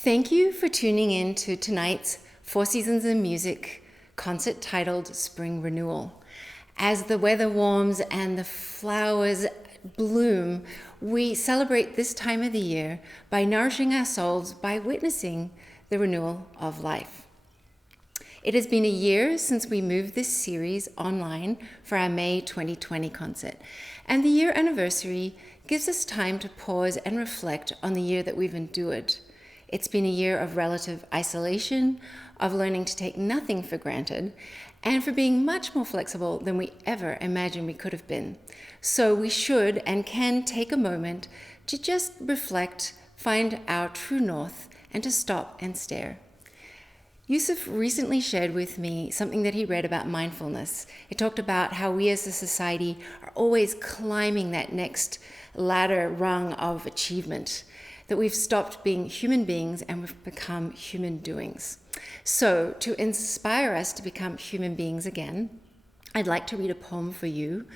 Thank you for tuning in to tonight's Four Seasons in Music concert titled Spring Renewal. As the weather warms and the flowers bloom, we celebrate this time of the year by nourishing our souls by witnessing the renewal of life. It has been a year since we moved this series online for our May 2020 concert, and the year anniversary gives us time to pause and reflect on the year that we've endured. It's been a year of relative isolation, of learning to take nothing for granted, and for being much more flexible than we ever imagined we could have been. So we should and can take a moment to just reflect, find our true north, and to stop and stare. Yousif recently shared with me something that he read about mindfulness. It talked about how we as a society are always climbing that next ladder rung of achievement, that we've stopped being human beings and we've become human doings. So to inspire us to become human beings again, I'd like to read a poem for you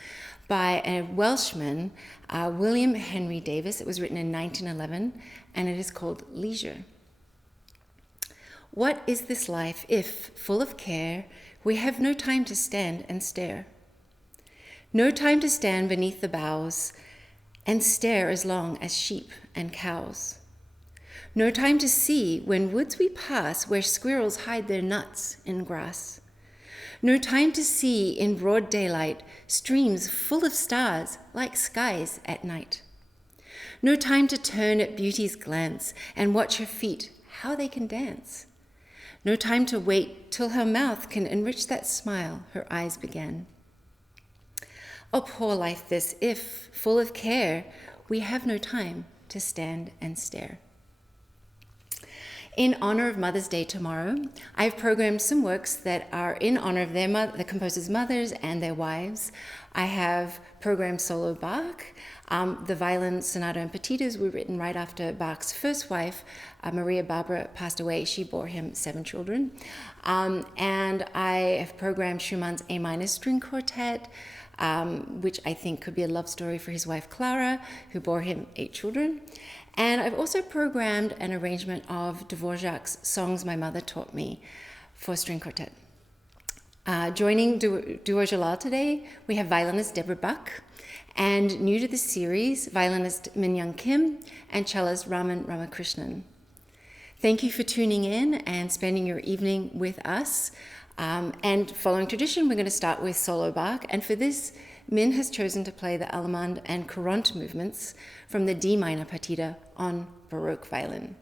by a Welshman, William Henry Davies. It was written in 1911, and it is called Leisure. What is this life if, full of care, we have no time to stand and stare? No time to stand beneath the boughs and stare as long as sheep and cows. No time to see when woods we pass where squirrels hide their nuts in grass. No time to see in broad daylight streams full of stars like skies at night. No time to turn at beauty's glance and watch her feet, how they can dance. No time to wait till her mouth can enrich that smile her eyes began. Oh, poor life this, if, full of care, we have no time to stand and stare. In honor of Mother's Day tomorrow, I've programmed some works that are in honor of the composers' mothers and their wives. I have programmed solo Bach. The violin sonata and partitas were written right after Bach's first wife, Maria Barbara, passed away. She bore him 7 children. And I have programmed Schumann's A minor string quartet, which I think could be a love story for his wife Clara, who bore him 8 children. And I've also programmed an arrangement of Dvorak's Songs My Mother Taught Me for string quartet. Joining duoJalal today, we have violinist Deborah Buck, and new to the series, violinist Min-Young Kim and cellist Raman Ramakrishnan. Thank you for tuning in and spending your evening with us. And following tradition, we're going to start with solo Bach. And for this, Min has chosen to play the Allemande and Courante movements from the D minor partita on Baroque violin.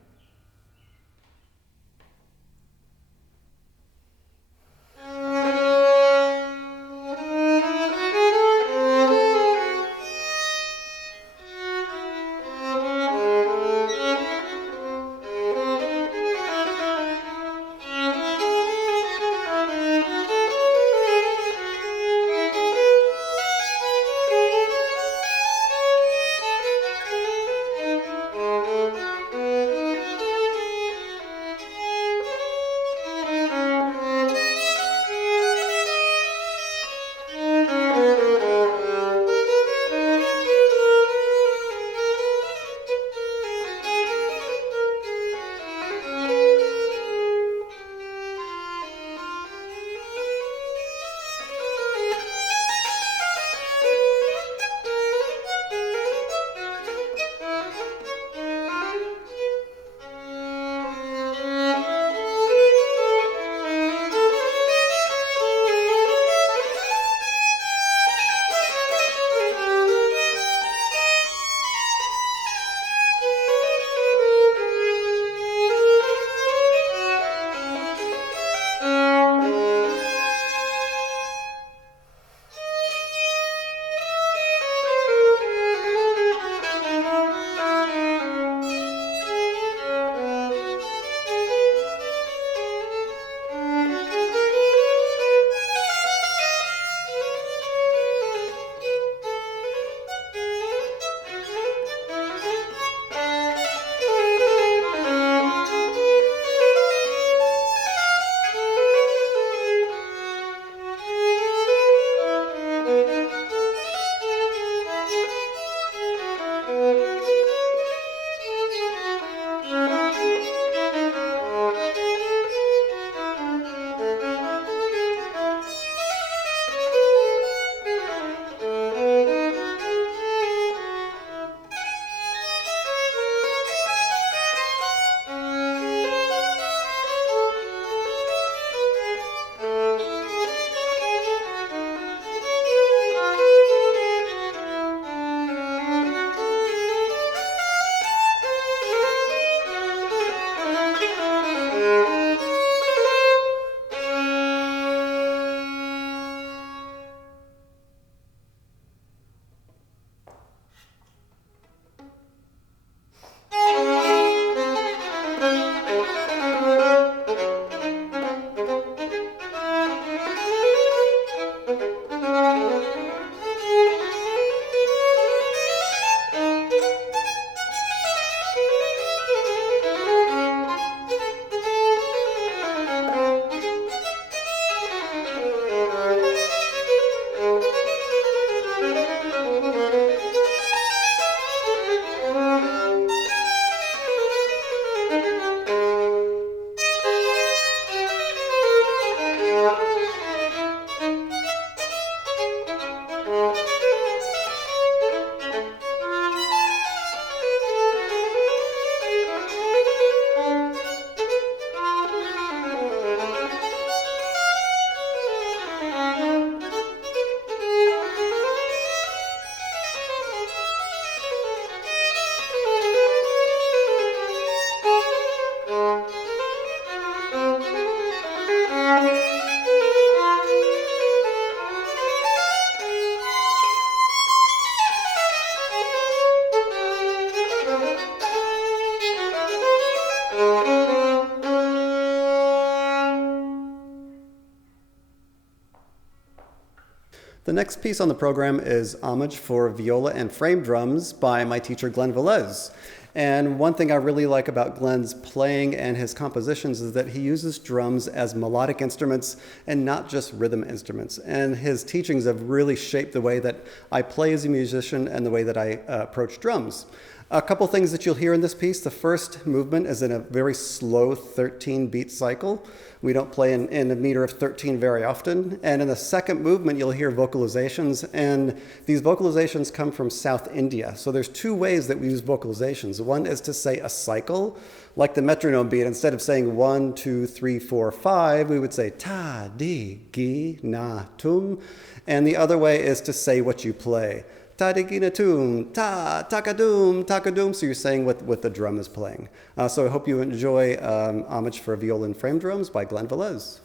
The next piece on the program is Homage for Viola and Frame Drums by my teacher Glen Velez. And one thing I really like about Glen's playing and his compositions is that he uses drums as melodic instruments and not just rhythm instruments. And his teachings have really shaped the way that I play as a musician and the way that I approach drums. A couple things that you'll hear in this piece. The first movement is in a very slow 13-beat cycle. We don't play in a meter of 13 very often. And in the second movement, you'll hear vocalizations. And these vocalizations come from South India. So there's two ways that we use vocalizations. One is to say a cycle, like the metronome beat. Instead of saying 1, 2, 3, 4, 5, we would say ta, di, gi, na, tum. And the other way is to say what you play. Ta di gi na tum, ta, takadum, takadum. So you're saying what the drum is playing. So I hope you enjoy Homage for Viola and Frame Drums by Glen Velez.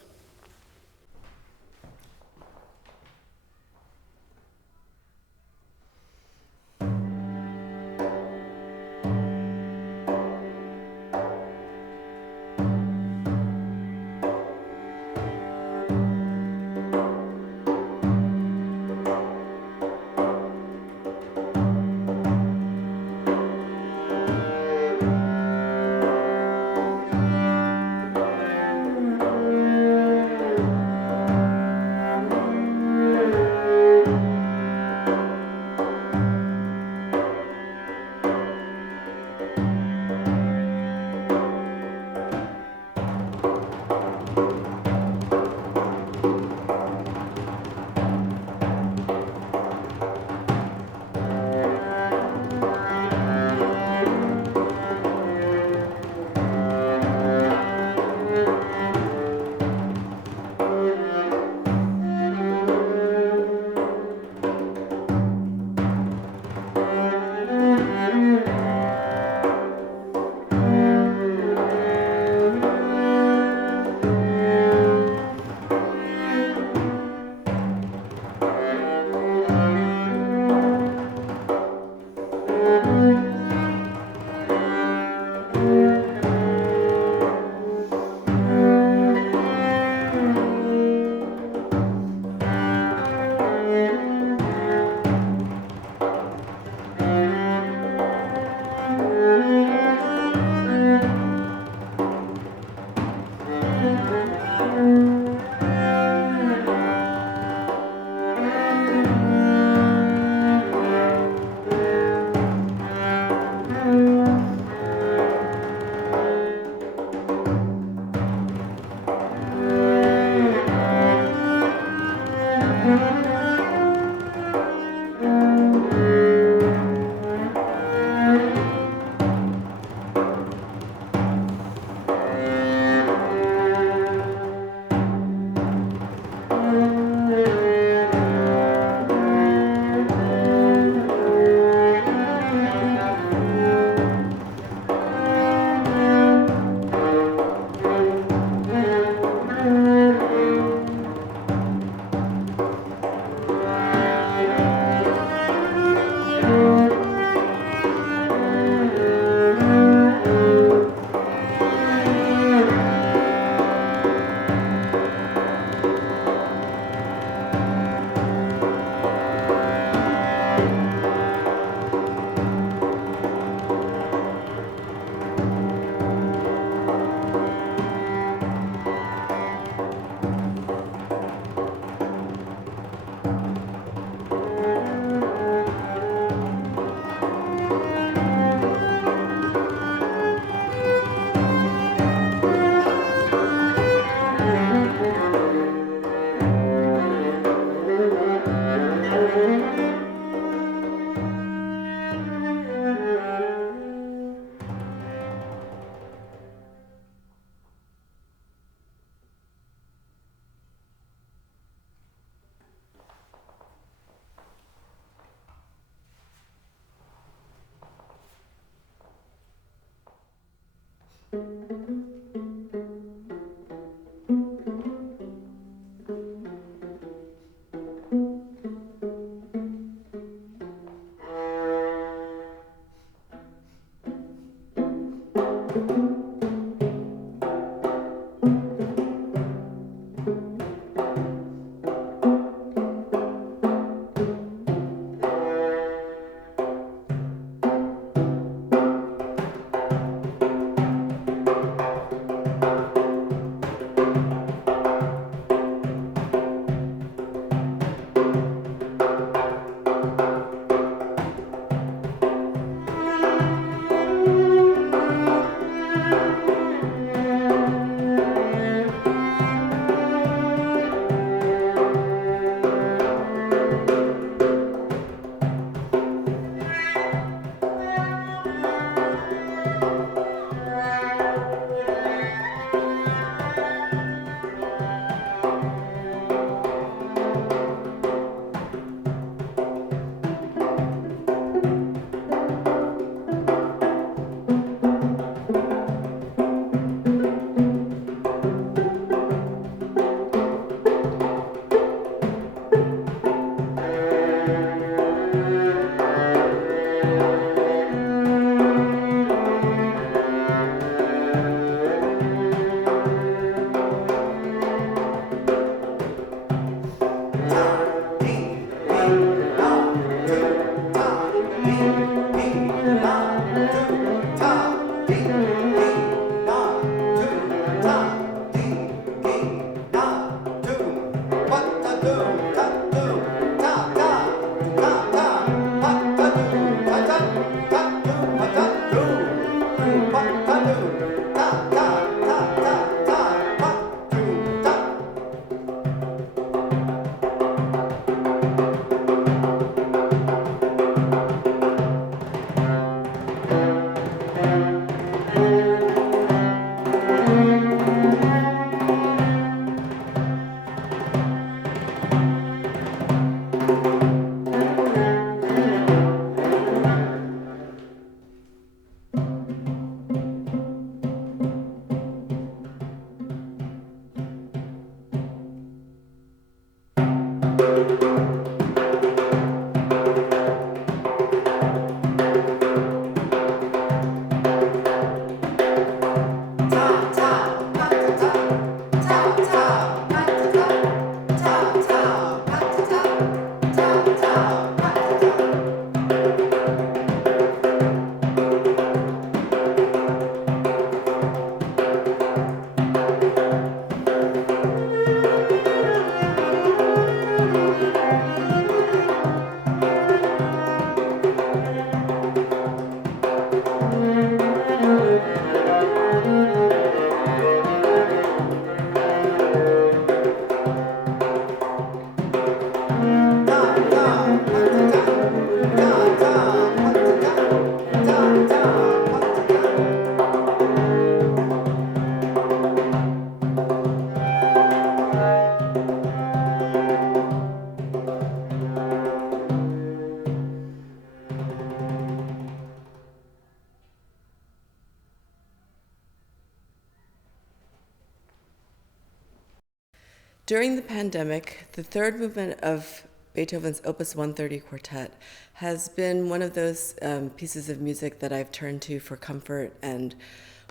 During the pandemic, the third movement of Beethoven's Opus 130 Quartet has been one of those pieces of music that I've turned to for comfort and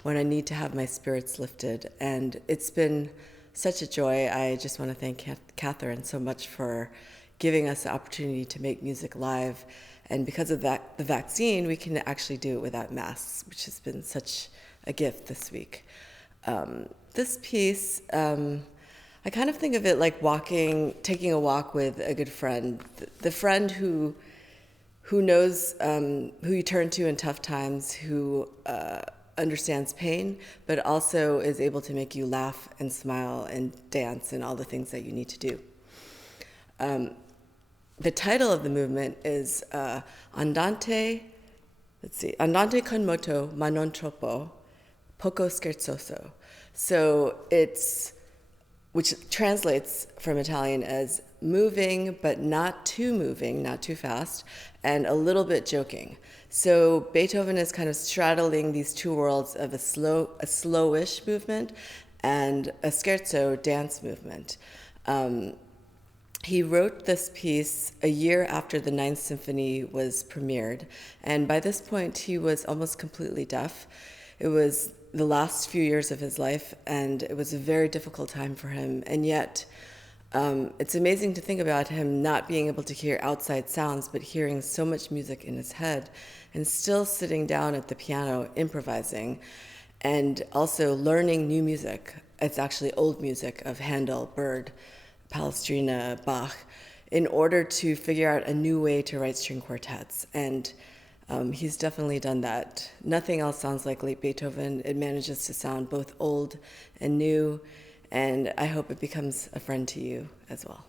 when I need to have my spirits lifted. And it's been such a joy. I just want to thank Kathryn so much for giving us the opportunity to make music live. And because of that, the vaccine, we can actually do it without masks, which has been such a gift this week. This piece, I kind of think of it like taking a walk with a good friend, the friend who knows, who you turn to in tough times, who understands pain, but also is able to make you laugh and smile and dance and all the things that you need to do. The title of the movement is Andante con moto, ma non troppo, poco scherzoso. So which translates from Italian as moving, but not too moving, not too fast, and a little bit joking. So Beethoven is kind of straddling these two worlds of a slowish movement and a scherzo dance movement. He wrote this piece a year after the Ninth Symphony was premiered, and by this point he was almost completely deaf. It was the last few years of his life, and it was a very difficult time for him. And yet, it's amazing to think about him not being able to hear outside sounds, but hearing so much music in his head, and still sitting down at the piano improvising, and also learning new music. It's actually old music of Handel, Bird, Palestrina, Bach, in order to figure out a new way to write string quartets. And he's definitely done that. Nothing else sounds like late Beethoven. It manages to sound both old and new, and I hope it becomes a friend to you as well.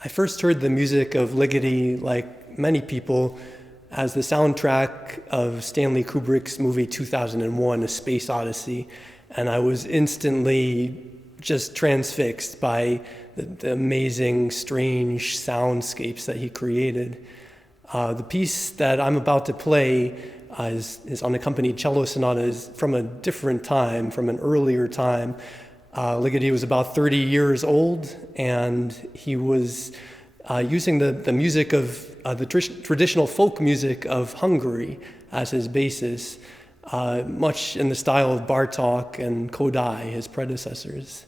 I first heard the music of Ligeti, like many people, as the soundtrack of Stanley Kubrick's movie 2001, A Space Odyssey, and I was instantly just transfixed by the amazing, strange soundscapes that he created. The piece that I'm about to play is unaccompanied cello sonata, is from a different time, from an earlier time. Ligeti was about 30 years old, and he was using the music of the traditional folk music of Hungary as his basis, much in the style of Bartók and Kodály, his predecessors.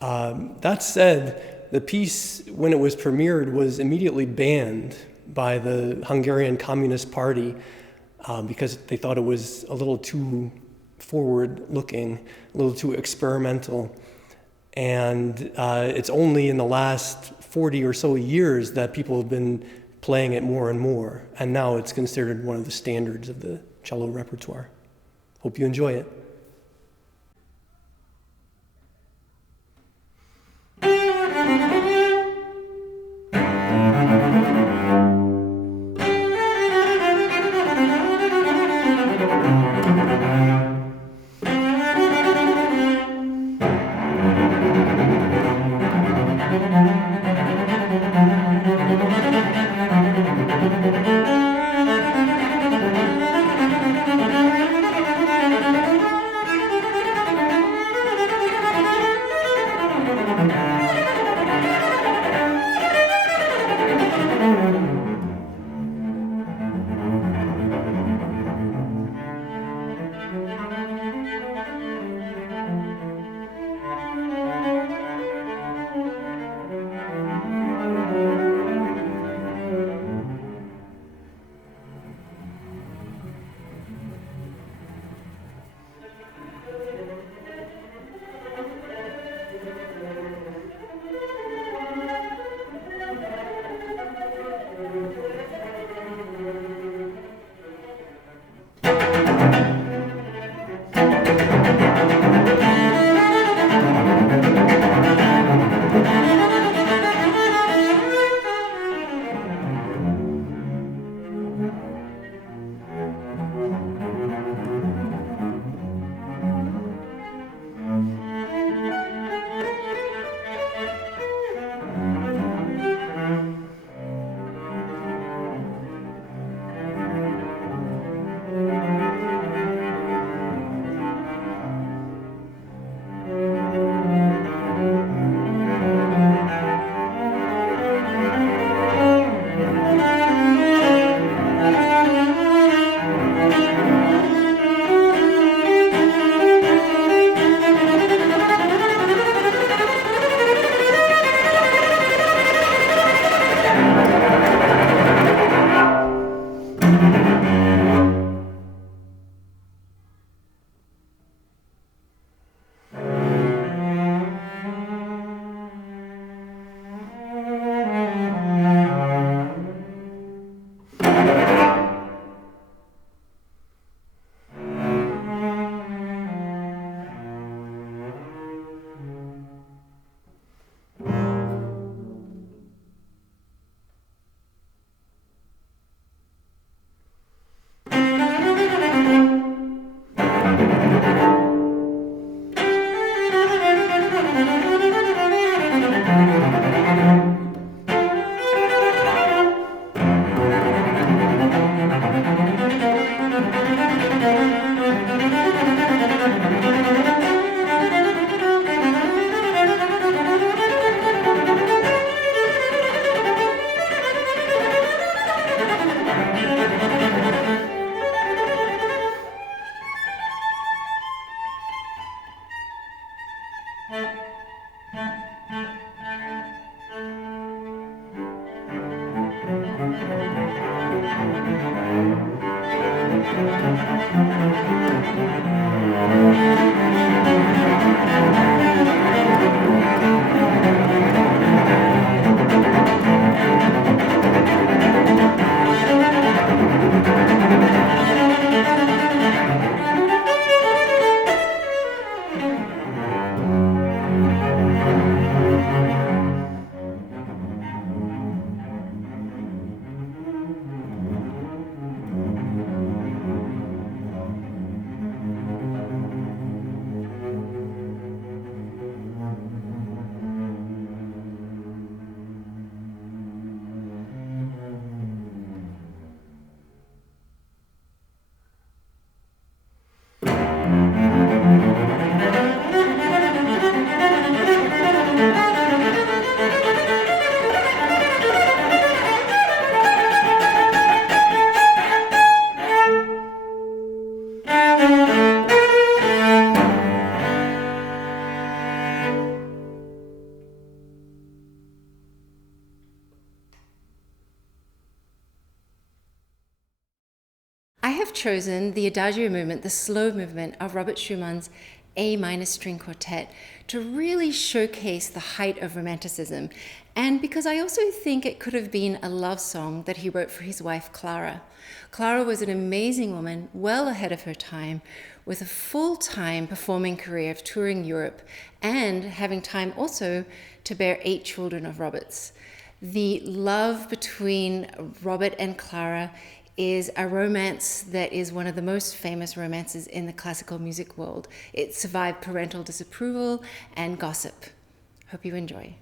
That said, the piece, when it was premiered, was immediately banned by the Hungarian Communist Party because they thought it was a little too forward-looking, a little too experimental. And it's only in the last 40 or so years that people have been playing it more and more. And now it's considered one of the standards of the cello repertoire. Hope you enjoy it. I have chosen the Adagio movement, the slow movement of Robert Schumann's A minor string quartet to really showcase the height of Romanticism, and because I also think it could have been a love song that he wrote for his wife Clara. Clara was an amazing woman, well ahead of her time, with a full-time performing career of touring Europe and having time also to bear 8 children of Robert's. The love between Robert and Clara is a romance that is one of the most famous romances in the classical music world. It survived parental disapproval and gossip. Hope you enjoy.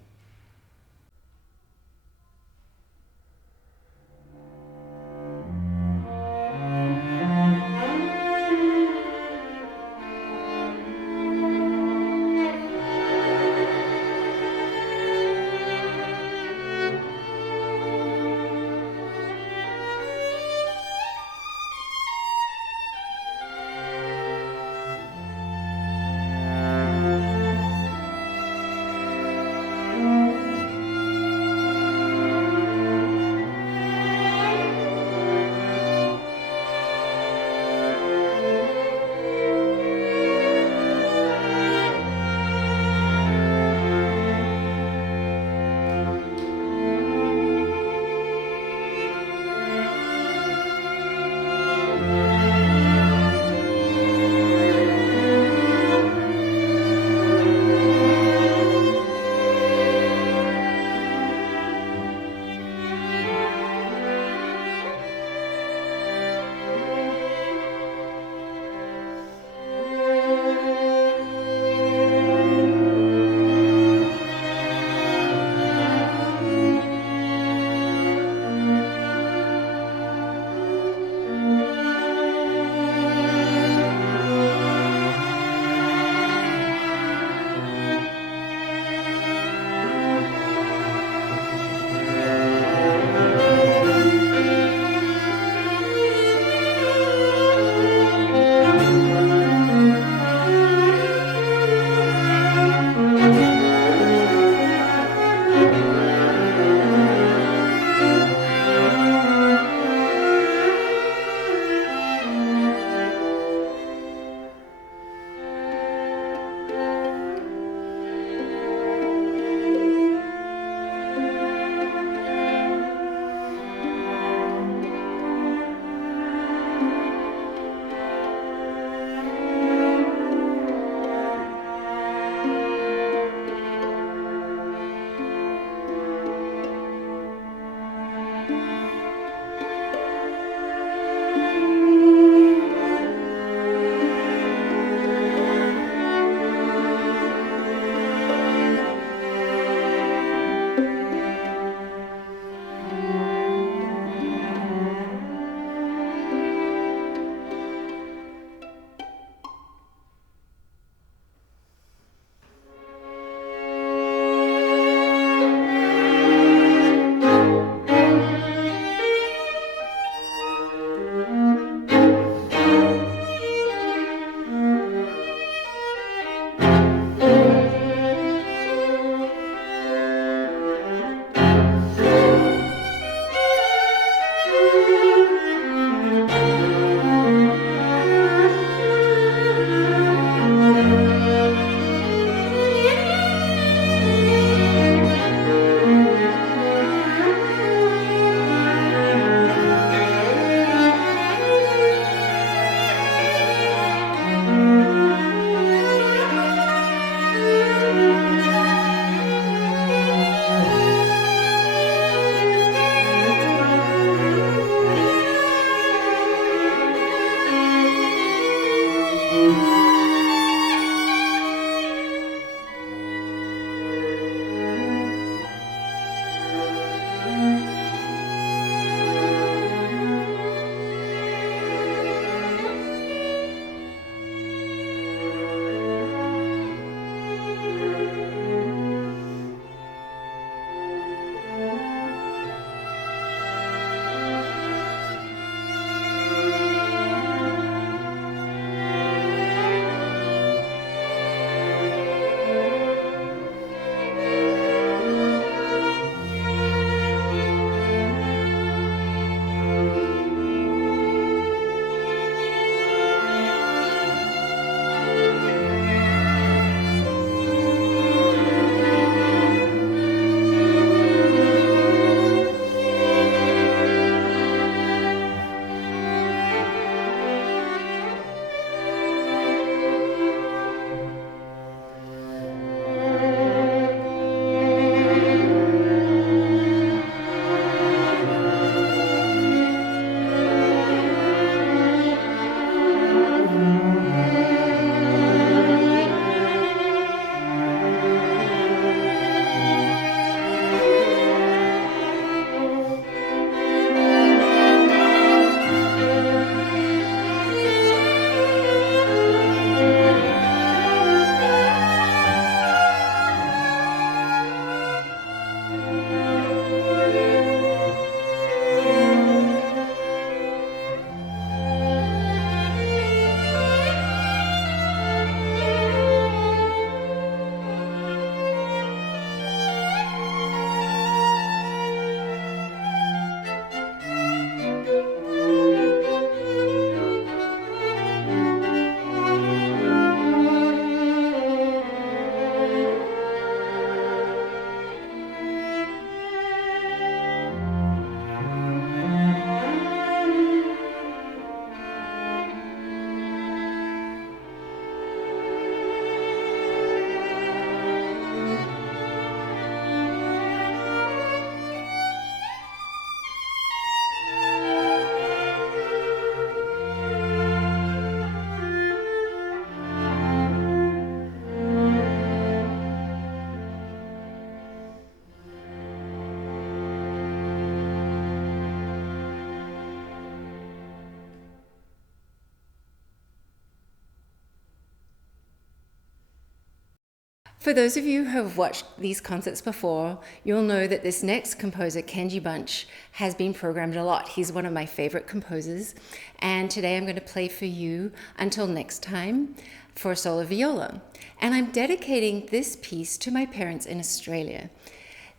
For those of you who have watched these concerts before, you'll know that this next composer, Kenji Bunch, has been programmed a lot. He's one of my favorite composers, and today I'm going to play for you Until Next Time for solo viola. And I'm dedicating this piece to my parents in Australia.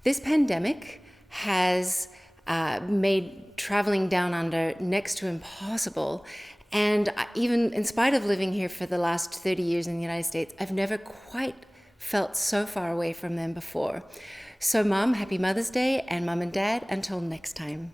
This pandemic has made traveling down under next to impossible. And even in spite of living here for the last 30 years in the United States, I've never quite felt so far away from them before. So Mom, happy Mother's Day, and Mom and Dad, until next time.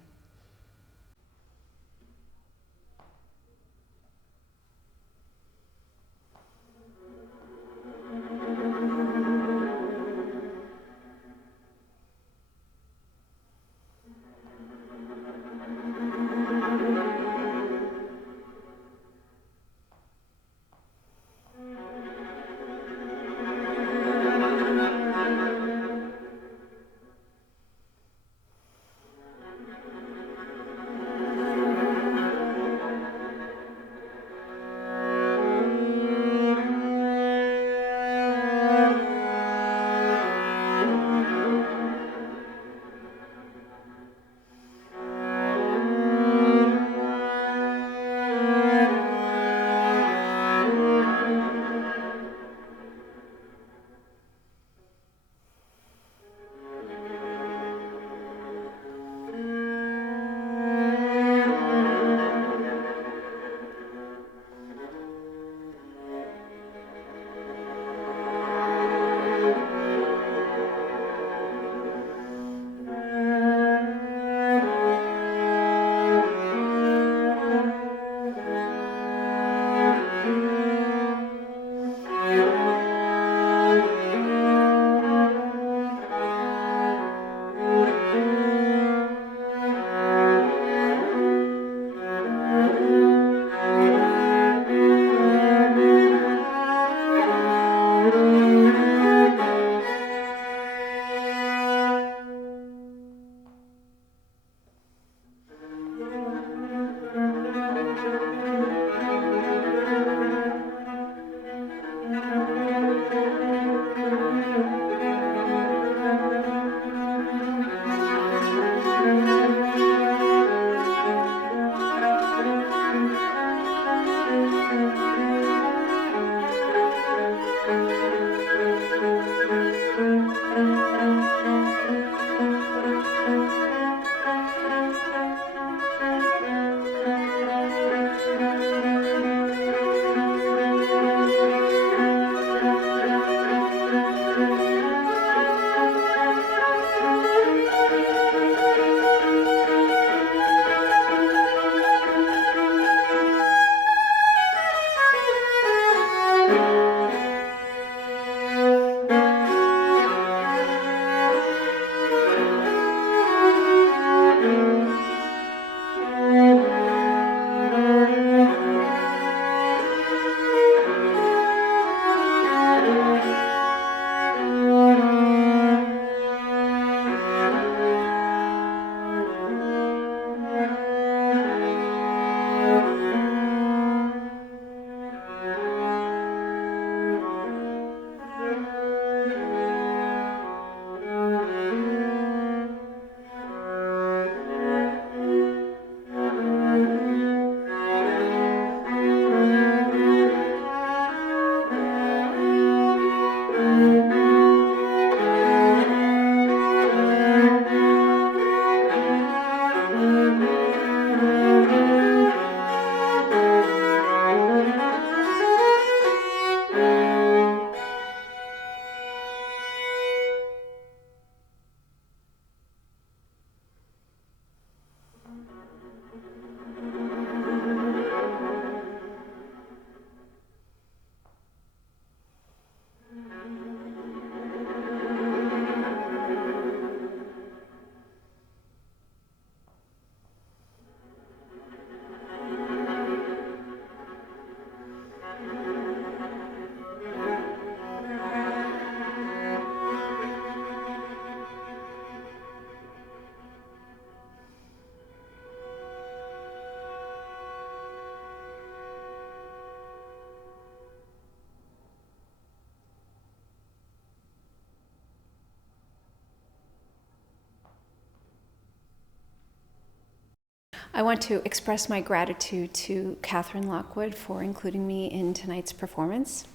I want to express my gratitude to Kathryn Lockwood for including me in tonight's performance.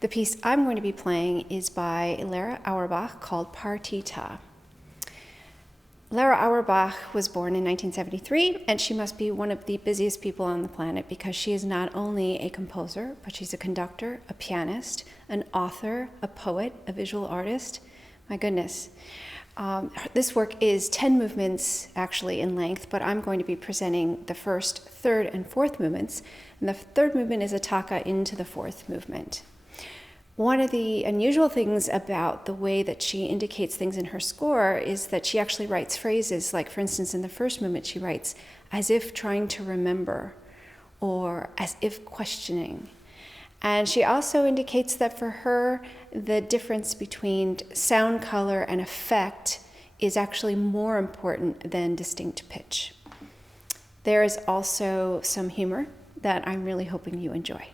The piece I'm going to be playing is by Lena Auerbach called Par.ti.ta. Lena Auerbach was born in 1973, and she must be one of the busiest people on the planet because she is not only a composer, but she's a conductor, a pianist, an author, a poet, a visual artist. My goodness. This work is 10 movements actually in length, but I'm going to be presenting the first, third, and fourth movements. And the third movement is a taka into the fourth movement. One of the unusual things about the way that she indicates things in her score is that she actually writes phrases, like for instance in the first movement she writes, as if trying to remember, or as if questioning. And she also indicates that for her, the difference between sound color and effect is actually more important than distinct pitch. There is also some humor that I'm really hoping you enjoy.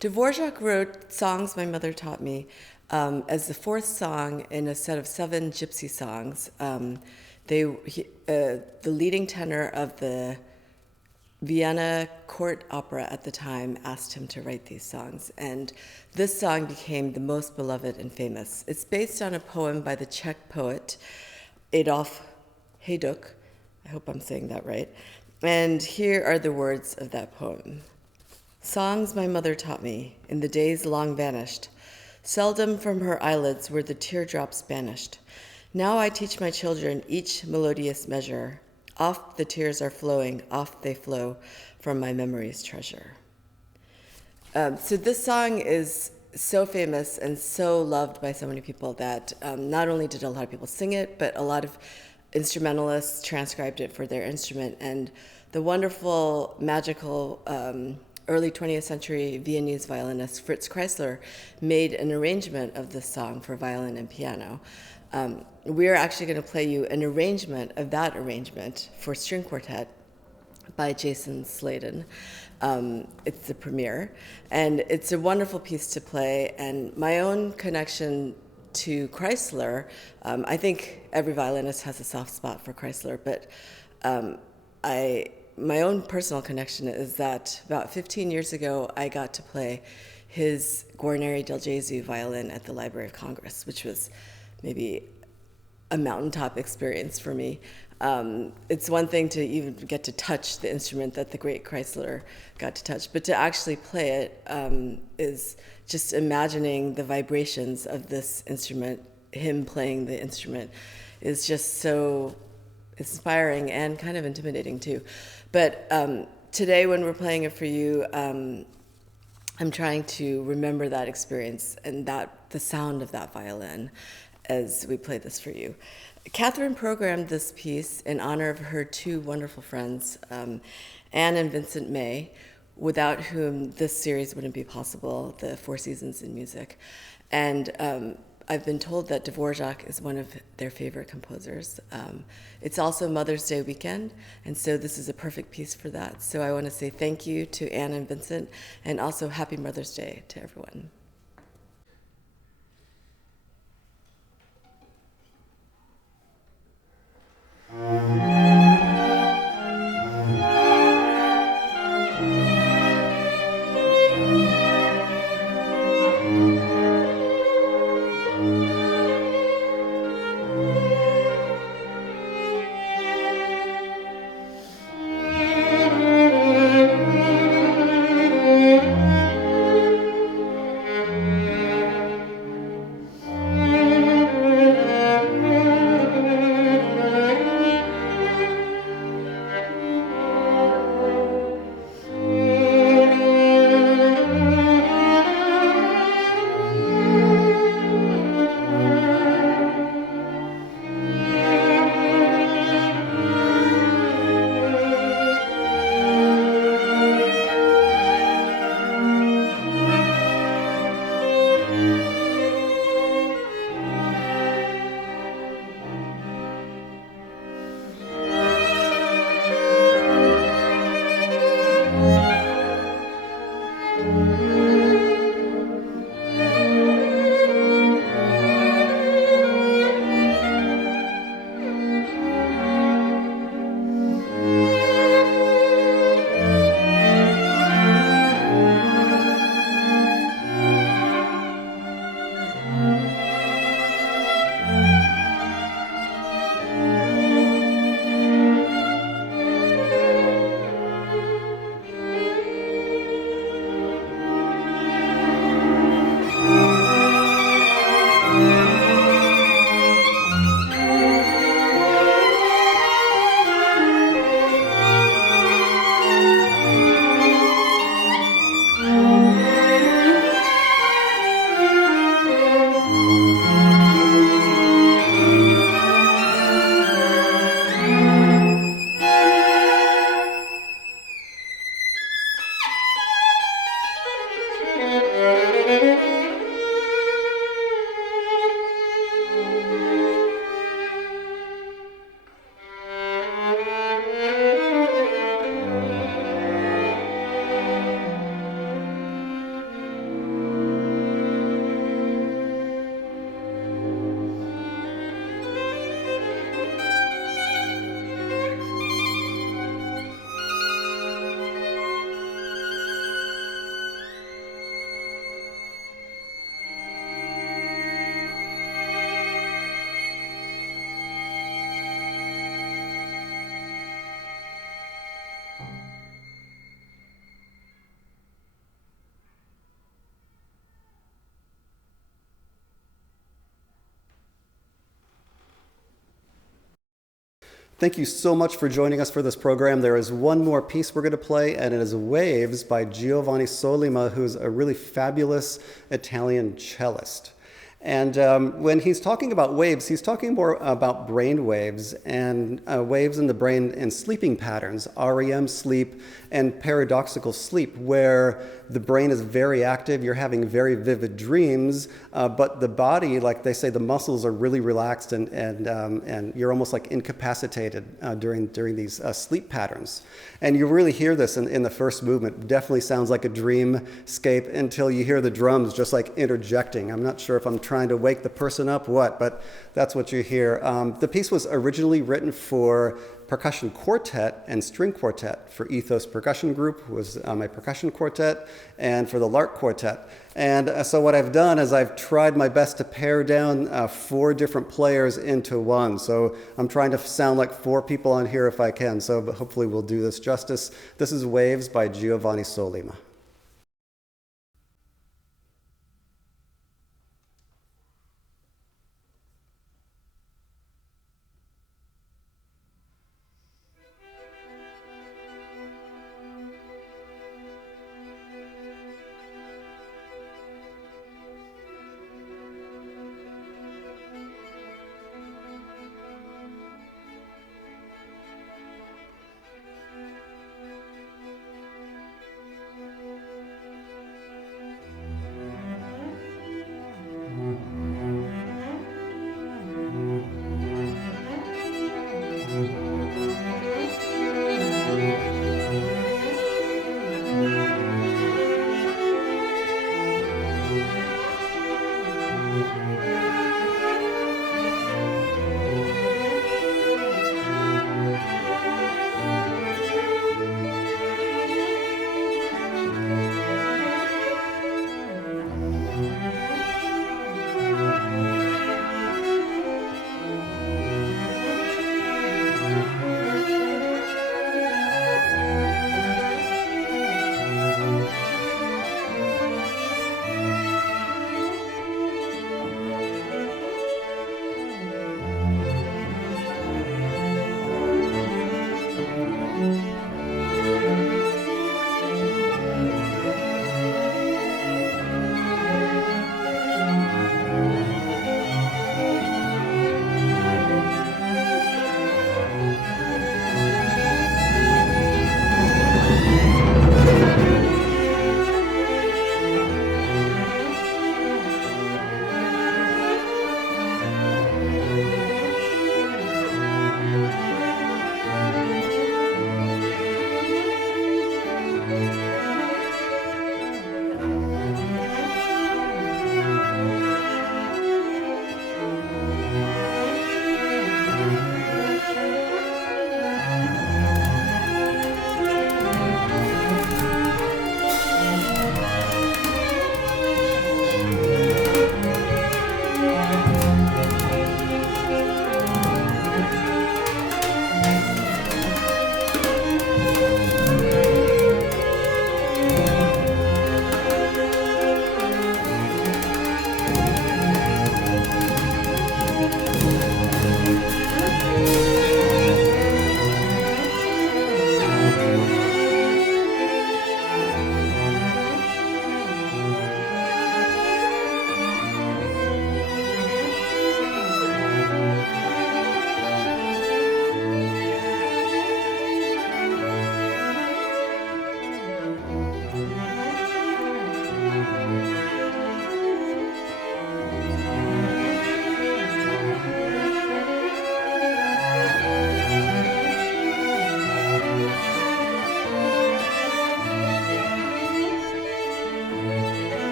Dvorak wrote Songs My Mother Taught Me as the fourth song in a set of 7 gypsy songs. The leading tenor of the Vienna court opera at the time asked him to write these songs, and this song became the most beloved and famous. It's based on a poem by the Czech poet Adolf Hajduk. I hope I'm saying that right. And here are the words of that poem. Songs my mother taught me in the days long vanished. Seldom from her eyelids were the teardrops banished. Now I teach my children each melodious measure. Oft the tears are flowing, oft they flow from my memory's treasure. So this song is so famous and so loved by so many people that not only did a lot of people sing it, but a lot of instrumentalists transcribed it for their instrument. And the wonderful, magical early 20th century Viennese violinist Fritz Kreisler made an arrangement of this song for violin and piano. We're actually going to play you an arrangement of that arrangement for string quartet by Jason Slayden. It's the premiere, and it's a wonderful piece to play. And my own connection to Kreisler, I think every violinist has a soft spot for Kreisler, but my own personal connection is that about 15 years ago, I got to play his Guarneri del Gesù violin at the Library of Congress, which was maybe a mountaintop experience for me. It's one thing to even get to touch the instrument that the great Kreisler got to touch, but to actually play it is just imagining the vibrations of this instrument, him playing the instrument, is just so inspiring and kind of intimidating too. But today when we're playing it for you, I'm trying to remember that experience and the sound of that violin as we play this for you. Kathryn programmed this piece in honor of her 2 wonderful friends, Anne and Vincent May, without whom this series wouldn't be possible, the 4 Seasons in Music. And I've been told that Dvorak is one of their favorite composers. It's also Mother's Day weekend, and so this is a perfect piece for that. So I want to say thank you to Anne and Vincent, and also Happy Mother's Day to everyone. Thank you so much for joining us for this program. There is one more piece we're going to play, and it is Waves by Giovanni Sollima, who's a really fabulous Italian cellist. And when he's talking about waves, he's talking more about brain waves and waves in the brain in sleeping patterns, REM sleep and paradoxical sleep, where the brain is very active, you're having very vivid dreams, but the body, like they say, the muscles are really relaxed and you're almost like incapacitated during these sleep patterns. And you really hear this in the first movement. Definitely sounds like a dreamscape until you hear the drums just like interjecting. I'm not sure if I'm trying to wake the person up, but that's what you hear. The piece was originally written for percussion quartet and string quartet. For Ethos Percussion Group was my percussion quartet, and for the Lark Quartet. And so what I've done is I've tried my best to pare down 4 different players into one. So I'm trying to sound like 4 people on here if I can. So but hopefully we'll do this justice. This is Waves by Giovanni Sollima.